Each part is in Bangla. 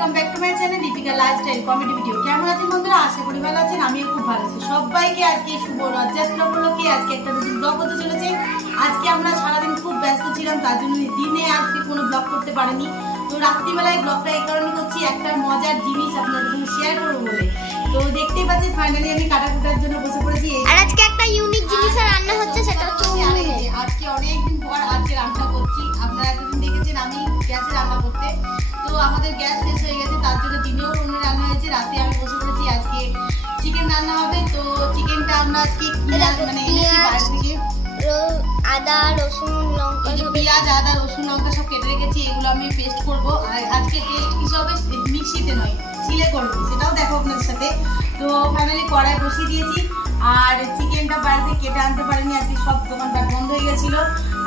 Welcome back to my channel Deepika lifestyle comedy video. কেমন আছেন বন্ধুরা? আশা করি ভালো আছেন। আমিও খুব ভালো আছি। সবাইকে আজকে শুভ রথযাত্রা উপলক্ষে আজকে একটা নতুন ব্লগ হতে চলেছে। আজকে আমরা সারাদিন খুব ব্যস্ত ছিলাম, তার জন্য দিনে আজকে কোনো ব্লগ করতে পারিনি। তো রাত্রিবেলায় ব্লগটা এই কারণে করছি, একটা মজার জিনিস আপনাদের সঙ্গে শেয়ার করবো বলে। তো দেখতেই পাচ্ছেন ফাইনালি আমি কাটাকুটার জন্য বসে পড়েছি। আর আজকে একটা ইউনিক জিনিসের রান্না হচ্ছে, সেটা হচ্ছে আজকে অনেকদিন পর আজকে রান্না করছি। আপনারা এতদিন দেখেছেন আমি গ্যাসে রান্না করতে, তো আমাদের গ্যাস শেষ হয়ে গেছে, তার জন্য দিনেও অন্য রান্না হয়েছে। রাতে আমি বসে পড়েছি, আজকে চিকেন রান্না হবে। তো চিকেনটা আমরা আজকে মানে বাইরে থেকে আদা রসুন লঙ্কা, পেঁয়াজ আদা রসুন লঙ্কা সব কেটে রেখেছি, এগুলো আমি পেস্ট করবো। আর আজকে পেস্ট হিসাবে মিক্সিতে নয়, শিলে করবো, সেটাও দেখো আপনাদের সাথে। তো ফাইনালি কড়াই বসিয়ে দিয়েছি। আর চিকেনটা বাড়িতে কেটে আনতে পারিনি, আজকে সব দোকানপাট বন্ধ হয়ে গেছিল।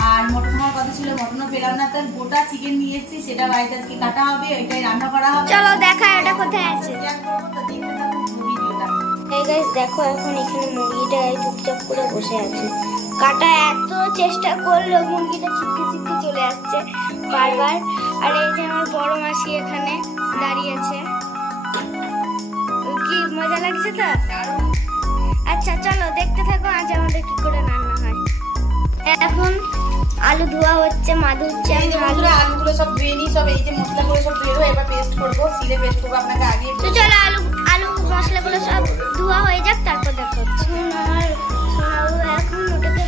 আর মটন হওয়ার কথা ছিল, মটনও পেলাম না, তার গোটা চিকেন নিয়ে এসেছি, সেটা বাড়িতে আজকে কাটা হবে, এটাই রান্না করা হবে। চলো দেখা এটা কোথায় আছে। এই গাইস দেখো, এখন এখানে মুরগিটা চুপচাপ করে বসে আছে। কাটা এত চেষ্টা করলো, মুরগিটা ছিটকে ছিটকে চলে আসছে বারবার। আর এই যে আমার বড় মাসি এখানে দাঁড়িয়ে আছে। কি মজা লাগছে তো? আচ্ছা চলো দেখতে থাকো আজ আমাদের কি করে রান্না হয়। এখন আলু ধোয়া হচ্ছে, মা ধুচ্ছে। আলুগুলো সব ধুয়ে নিই, সব এই যে মশলাগুলো সব ধুয়ে দেবো, এবার পেস্ট করবো, সিলে পেস্ট করবো আপনাকে আগে। তো চলো আলু মশলাগুলো সব ধোয়া হয়ে যাক, তারপর দেখো। আমার সোনাবু এখন ওটাকে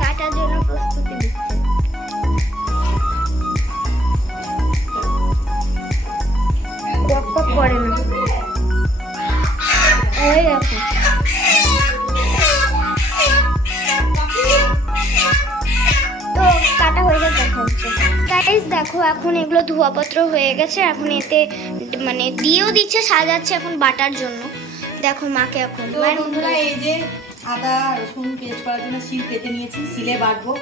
কাটার জন্য প্রস্তুতি নিচ্ছে। টক করে না, ওই দেখো তো কাটা হয়ে যাক, দেখা হচ্ছে। গাইস দেখো, এখন এগুলো ধোয়াপত্র হয়ে গেছে, এখন এতে মানে দিয়েও দিচ্ছে, সাজাচ্ছে এখন বাটার জন্য। দেখো মাকে এখন বন্ধুরা এই যে আদা রসুন পেস্ট করার জন্য শিল পেতে নিয়েছি, শিলে বাটবো।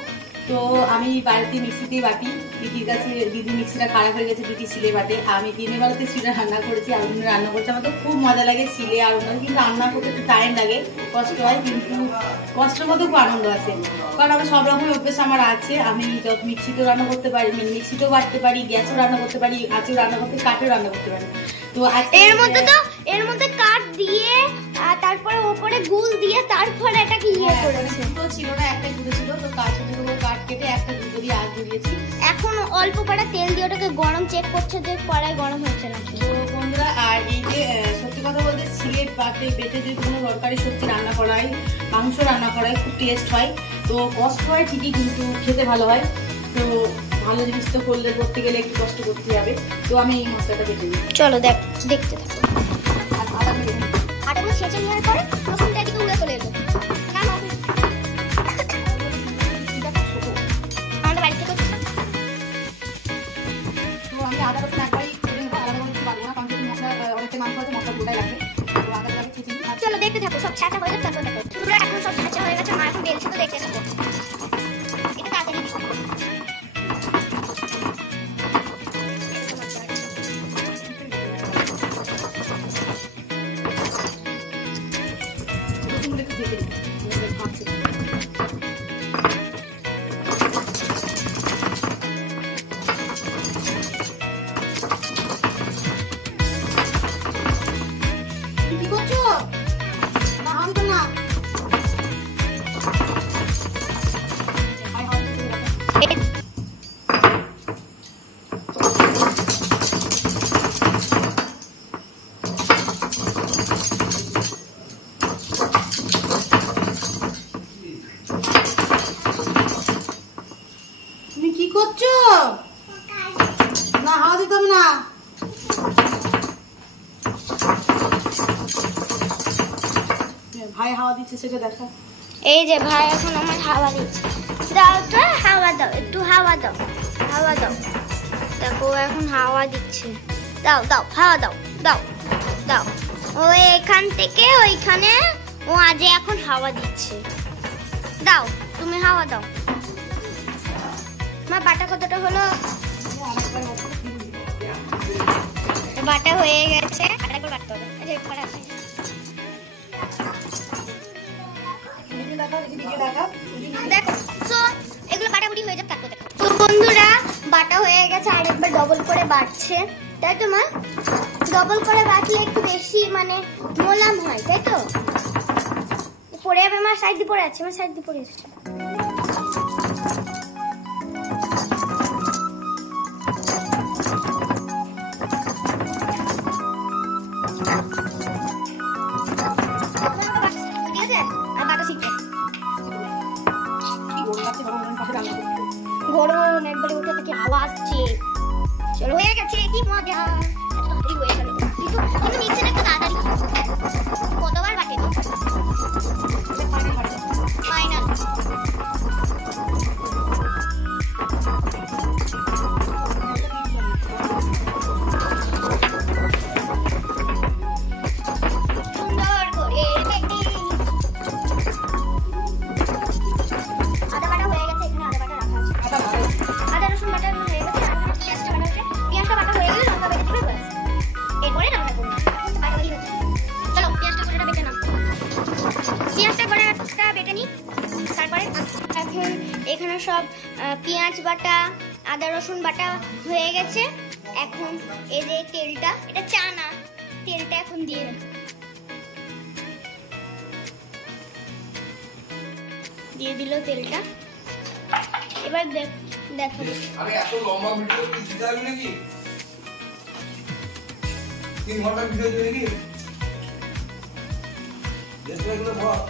তো আমি বাড়িতে মিক্সিতেই বাটি, দিদির কাছে দিদি মিক্সিটা খারাপ হয়ে গেছে, দিদি শিলে বাটে। আমি দিনের বেলাতে শিলে রান্না করেছি, আর অন্য রান্না করছি। আমার তো খুব মজা লাগে শিলে আর অন্য, কিন্তু রান্না করতে একটু টাইম লাগে, কষ্ট হয়, কিন্তু কষ্টের মধ্যে খুব আনন্দ আছে। কারণ আমি সব রকমের অভ্যেস আমার আছে। আমি মিক্সিতেও রান্না করতে পারি, মিক্সিতেও বাটতে পারি, গ্যাসেও রান্না করতে পারি, আঁচেও রান্না করতে, কাঠেও রান্না করতে পারি। তো এর মধ্যে কাঠ দিয়ে তারপরে ওপরে গুল দিয়ে তারপরে এটাকে ইয়ে করেছে। তো ছিল না, একটা গুঁড়ো ছিল, তো কাঠ কেটে একটা গুঁড়ো দিয়ে আগ দিয়েছি। এখন অল্প করে তেল দিয়ে ওটাকে গরম চেক করছে যে কড়াই গরম হচ্ছে নাকি। তো বন্ধুরা, আর এই যে সত্যি কথা বলতে সিলেট বাটে বেটে যদি কোনো তরকারি সবজি রান্না করা হয়, মাংস রান্না করা হয়, খুব টেস্ট হয়। তো কষ্ট হয় ঠিকই, কিন্তু খেতে ভালো হয়। তো ভালো জিনিস তো করতে গেলে একটু কষ্ট করতে হবে। তো আমি এই মশলাটা বেটে দিই। চলো দেখতে থাকো। আটাগুলো ছেঁচে নেওয়ার পরে রসুনটা এদিকে উড়ে চলে এলো। আমাদের বাড়ি থেকে আমি আদা রসুন একবারই আলাদা করে পারবো না, কারণ মশলা অনেকটা মাংস আছে, মশলা গোটাই লাগবে। তো আদা লাগে ছেঁচে নিই। চলো দেখতে থাকো, সব ছাঁচা হয়ে যাবে, তারপর দেখো। পুরো এখন সব ছাঁচা হয়ে গেছে, মা এখন বেলছে, তো দেখতে থাকো। এটা তাড়াতাড়ি দিও। তুমি কি করছো? না হাওয়া দিতাম না। ভাই হাওয়া দিচ্ছে, সেটা দেখা। এই যে ভাই এখন আমার হাওয়া দিচ্ছে। দাও তো হাওয়া দাও, একটু হাওয়া দাও, হাওয়া দাও। দেখো এখন হাওয়া দিচ্ছে। দাও দাও হাওয়া দাও, দাও দাও। ও এখান থেকে ওইখানে ও আজ এখন হাওয়া দিচ্ছে। দাও তুমি হাওয়া দাও। মা বাটা কতটা হলো? বাটা হয়ে গেছে, আরেকবার বাটতে হবে। দেখো সো এগুলো বাটাবাটি হয়ে যাক, তারপর দেখো। তো বন্ধুরা বাটা হয়ে গেছে, আরেকবার ডবল করে বাটছে। তাই তো মা, ডবল করে বাটলে একটু বেশি মানে মোলাম হয়, তাই তো? পড়ে যাবে মা, সাইড দিয়ে পড়ে আছে, মা সাইড দিয়ে পড়ে আছে। গরম একবারে উঠে থেকে হাওয়া আসছে। চলো হয়ে গেছে, কি মজা। তাড়াতাড়ি হয়ে গেল, কিন্তু নিচে একটু তাড়াতাড়ি। কতবার বাটে ফাইনাল। সুন্দর করে আদা বাটা হয়ে গেছে, এখানে আদা বাটা রাখা আছে। আদা রসুন বাটা হয়ে গেছে, পেঁয়াজটা বাটা হচ্ছে। পেঁয়াজটা বাটা হয়ে গেলে লঙ্কা বেটে দিবে, ব্যাস। এরপরে রান্না করবো। বাটাবাটি হচ্ছে। চলো পেঁয়াজটা গোটাটা বেটে নাও। পেঁয়াজটা গোটাটা বেটে নিই, তারপরে এখন এখানে সব পেঁয়াজ বাটা আদা রসুন বাটা হয়ে গেছে। এখন এই যে তেলটা, এটা চা না, তেলটা এখন দিয়ে দিল তেলটা। এবার দেখো আরে এত লম্বা ভিডিও কি দিতে হবে নাকি? 3 ঘন্টা ভিডিও দিবে নাকি? দেখো এগুলো ধর।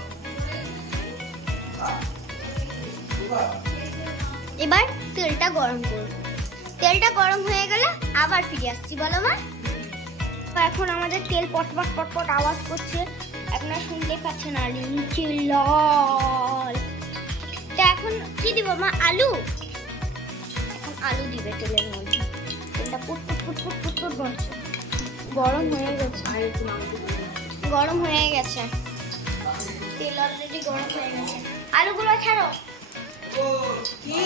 এবার তেলটা গরম করব। তেলটা গরম হয়ে গেলে আবার ফিরে আসছি, বলো মা। এখন আমাদের তেল পটপট পটপট আওয়াজ করছে, আপনারা শুনতে পাচ্ছেন। আর নিচে লাল। তা এখন কি দিব মা? আলু। এখন আলু দিবে তেলের মধ্যে। তেলটা put put put put put put বলছে। গরম হয়ে গেছে, গরম হয়ে গেছে তেল, অলরেডি গরম হয়ে গেছে। আলুগুলো ছাড়ো। কি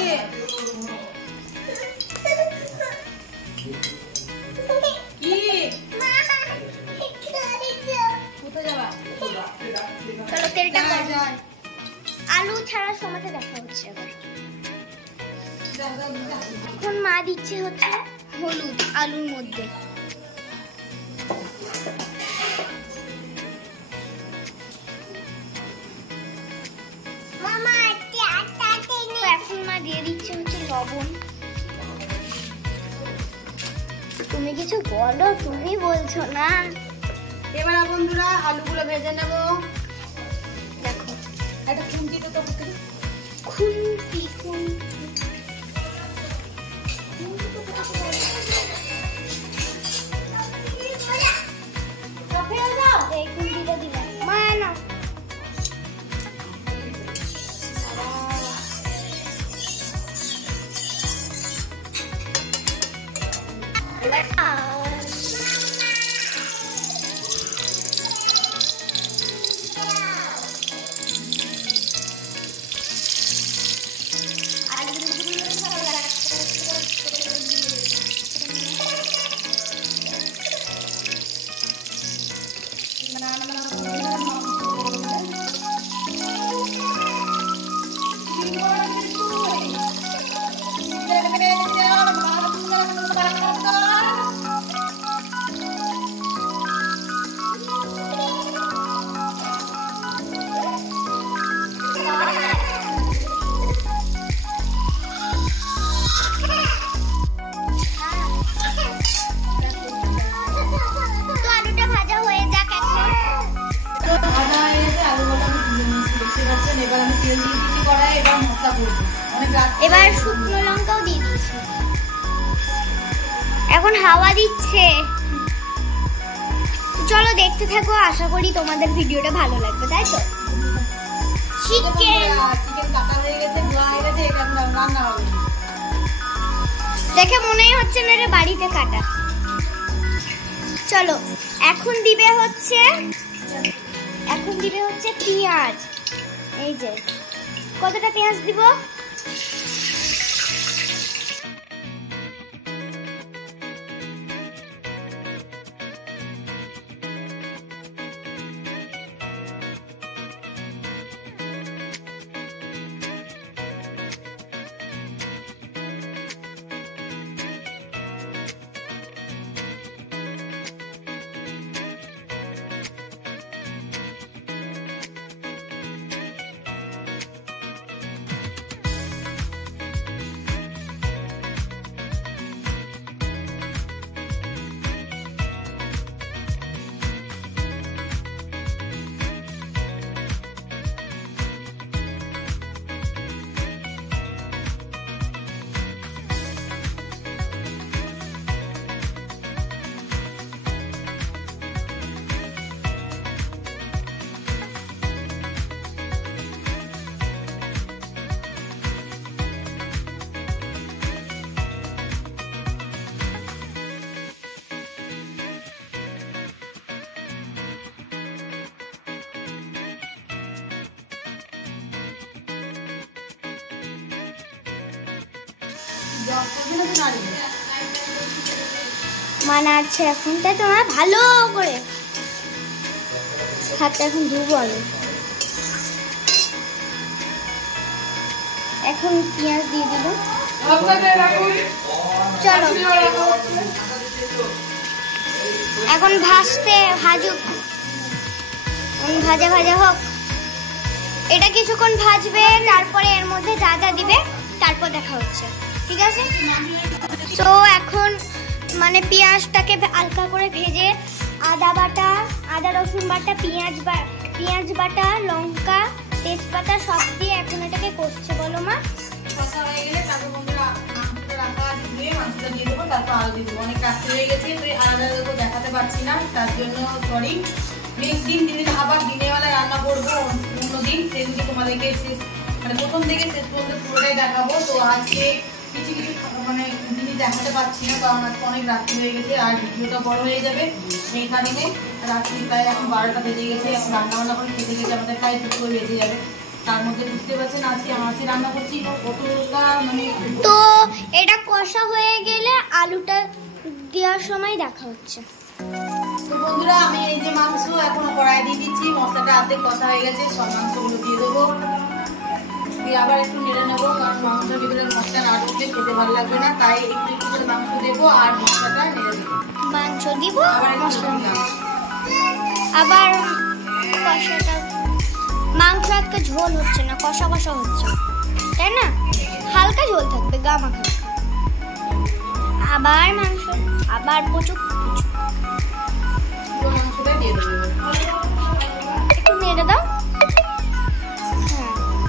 কি কোথায় যাবা? চলো তেলটা গরম। আলু ছাড়ার সময়টা দেখা হচ্ছে। এবার এখন মা দিচ্ছে হচ্ছে হলুদ আলুর মধ্যে। এখন মা দিয়ে দিচ্ছে হচ্ছে লবণ। তুমি কিছু বলো, তুমি বলছো না। এবার বন্ধুরা আলুগুলো ভেজে নেব। দেখো একটা খুন্তি তো খুন্তি এই খুন্তিটা দিলাম মা, না এবার শুকনো লঙ্কাও দিয়ে দিয়েছি। এখন হাওয়া দিচ্ছে। চলো দেখতে থাকো, আশা করি তোমাদের ভিডিওটা ভালো লাগবে, তাই তো? চিকেন কাটা হয়ে গেছে, ধোয়া হয়ে গেছে, এটা রান্না হবে। দেখে মনেই হচ্ছে না এটা বাড়িতে কাটা। চলো এখন দিবে হচ্ছে পেঁয়াজ। এই যে কতটা পেঁয়াজ দিব? মানাচ্ছে এখন, তাই তোমার ভালো করে হাতটা এখন ধুবো আমি। এখন পেঁয়াজ দিয়ে দিব। চলো এখন ভাজুক, ভাজা ভাজা হোক। এটা কিছুক্ষণ ভাজবে, তারপরে এর মধ্যে যা যা দিবে তারপর দেখা হচ্ছে, ঠিক আছে? তো এখন মানে পেঁয়াজটাকে হালকা করে ভেজে আদা রসুন বাটা, পেঁয়াজ বাটা, লঙ্কা, তেজপাতা সব দিয়ে এখন এটাকে কষছে। বলো মা। কষা হয়ে গেলে তারপর বন্ধুরা মাংসটা রাখা ধুয়ে মাংসটা দিয়ে দেবো, তারপর আলু দিয়ে দেবো। অনেক রাত্রি হয়ে গেছে, তো আলাদা আলাদা দেখাতে পারছি না, তার জন্য সরি। নেক্সট দিন যেদিন আবার দিনের বেলায় রান্না করবো অন্যদিন, সেদিনকে তোমাদেরকে মানে প্রথম থেকে শেষ পর্যন্ত পুরোটাই দেখাবো। তো আজকে কিছু মানে জিনিস দেখাতে পারছি না, কারণ আজকে অনেক রাত্রি হয়ে গেছে আর ভিডিওটা বড় হয়ে যাবে। এই কারণে রাত্রি প্রায় এখন 12টা বেজে গেছে, এখন রান্নাবান্না করে খেতে খেতে আমাদের প্রায় 2টো বেজে যাবে। তার মধ্যে বুঝতে পারছেন আজকে মাছি রান্না করছি কতটা মানে। তো এটা কষা হয়ে গেলে আলুটা দেওয়ার সময় দেখা হচ্ছে। তো বন্ধুরা আমি এই যে মাংস এখন কড়াই দিয়ে দিচ্ছি, মশলাটা আর্ধেক কষা হয়ে গেছে, সব মাংসগুলো দিয়ে দেবো। দিয়ে আবার একটু নেড়ে নেবো, কারণ মাংসের ভিতরে মশলা না ঢুকলে খেতে ভালো লাগবে না, তাই একটু একটু করে মাংস দেবো আর মশলাটা নেড়ে দেবো। মাংস দিব আবার মশলা আবার কষাটা। মাংস একটা ঝোল হচ্ছে না, কষা কষা হচ্ছে, তাই না? হালকা ঝোল থাকবে, গা মাখা। আবার মাংস, আবার প্রচুর মাংসটা দিয়ে দেবো। একটু নেড়ে দাও।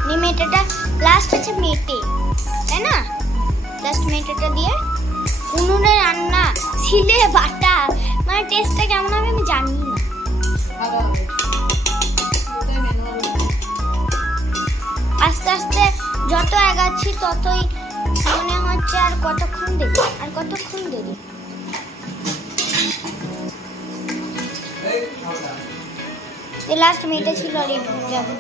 হ্যাঁ, মেটেটা লাস্ট আছে, মেটে, তাই না? লাস্ট মেটেটা দিয়ে উনুনে রান্না, ছিলে বাটা, মানে টেস্টটা কেমন হবে আমি জানি না। ভালো হবে। আস্তে আস্তে যত এগাচ্ছি ততই মনে হচ্ছে আর কতক্ষণ দেরি, আর কতক্ষণ দেরি। লাস্ট মিনিটে ছিল আর যাবে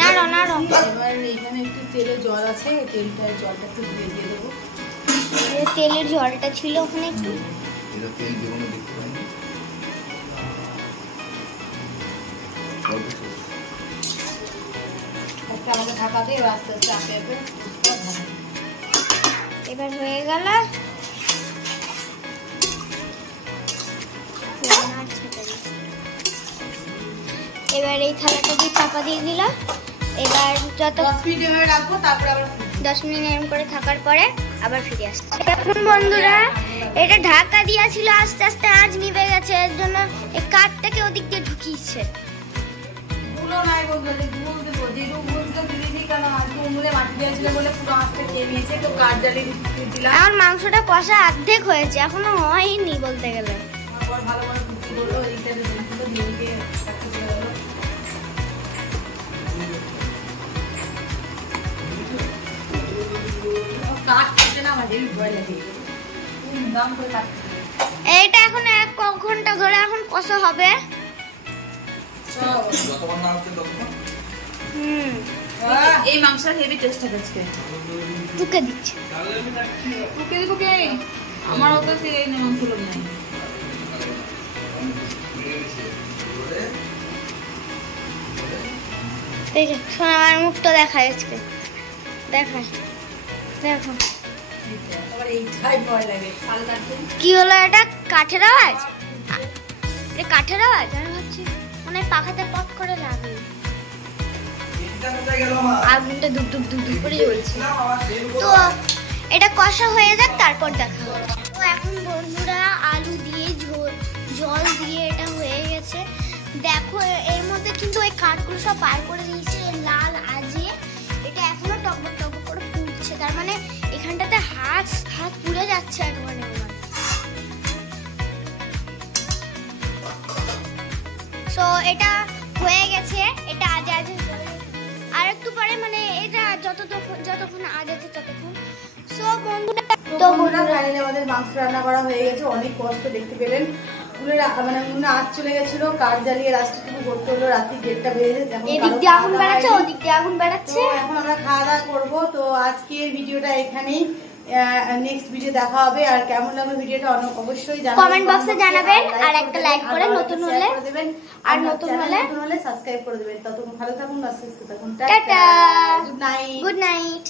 নাড়ো নাড়ো। এবার এখানে একটু তেলের জল আছে, তেলটার জলটা একটু দিয়ে দেবো। তেলের জলটা ছিল ওখানে একটু। আমাকে ঢাকাতে আস্তে আস্তে আপে আপে। এবার হয়ে গেল। এবার এই থালাটা দিয়ে চাপা দিয়ে দিলাম। এবার যত 10 মিনিট এভাবে রাখবো, তারপরে আবার 10 মিনিট এরকম করে থাকার পরে আবার ফিরে আসছে। এখন বন্ধুরা এটা ঢাকা দিয়া ছিল, আস্তে আস্তে আজ নিভে গেছে, এর জন্য এই কাঠটাকে ওদিক দিয়ে ঢুকিয়েছে। ভুলো নাই বন্ধু, ভুল দেবো যেটুকু ভুলটা দিয়ে দিই, কারণ আজকে উনুনে মাটি দিয়েছিল বলে পুরো আঁচটা খেয়ে নিয়েছে, তো কাঠ জ্বালিয়ে দিলাম। আমার মাংসটা কষা অর্ধেক হয়েছে, এখনো হয়নি বলতে গেলে। তারপর ভালো করে কুচি করলো, এইটা দিয়ে দিয়ে কাঠ কাটতে না আমার হেভি ভয় লাগে, দাম করে কাটতে। এইটা এখন 1 ঘন্টা ধরে এখন কষা হবে। এই মাংসের হেভি টেস্ট হবে আজকে। টুকে দিচ্ছি, টুকে দেবো কে? আমার অত সেই মাংস লোক নাই। সোনামার মুখটা দেখায় আজকে, দেখায় দেখো। কি হলো এটা? কাঠের আওয়াজ? কাঠের আওয়াজ? আমি ভাবছি মনে হয় পাখাতে পট করে লাগে, আগুনটা ধুক ধুক ধুক ধুক করে জ্বলছে। তো এটা কষা হয়ে যাক, তারপর দেখা হবে। তো এখন বন্ধুরা আলু দিয়ে জল দিয়ে এটা হয়ে গেছে। দেখো এর মধ্যে কিন্তু ওই কাঠগুলো সব বার করে নিয়েছে, লাল আজে। এটা এখনো টকবক টকবক করে ফুটছে, তার মানে এখানটাতে হাত পুড়ে যাচ্ছে একবারে আমার। সো এটা হয়ে গেছে, এটা আজে আজে আর একটু পরে, মানে এটা যতক্ষণ আজ আছে ততক্ষণ। সো বন্ধুরা, তো বন্ধুরা ফাইনালি আমাদের মাংস রান্না করা হয়ে গেছে। অনেক কষ্ট, দেখতে পেলেন মানে উনুনে আঁচ চলে গেছিল, কাঠ জ্বালিয়ে রাস্তাটুকু করতে হলো। রাত্রি 1:30 বেজে গেছে, এদিক দিয়ে আগুন বেড়াচ্ছে, ওদিক দিয়ে আগুন বেড়াচ্ছে। এখন আমরা খাওয়া দাওয়া করবো। তো আজকের ভিডিওটা এখানেই। নেক্সট ভিডিও দেখা হবে। আর কেমন লাগলো ভিডিওটা অবশ্যই জানাবেন, কমেন্ট বক্সে জানাবেন, আর একটা লাইক করে নতুন হলে আর নতুন হলে সাবস্ক্রাইব করে দেবেন। ততক্ষণ ভালো থাকুন, সুস্থ থাকুন, tata, good night. Good night.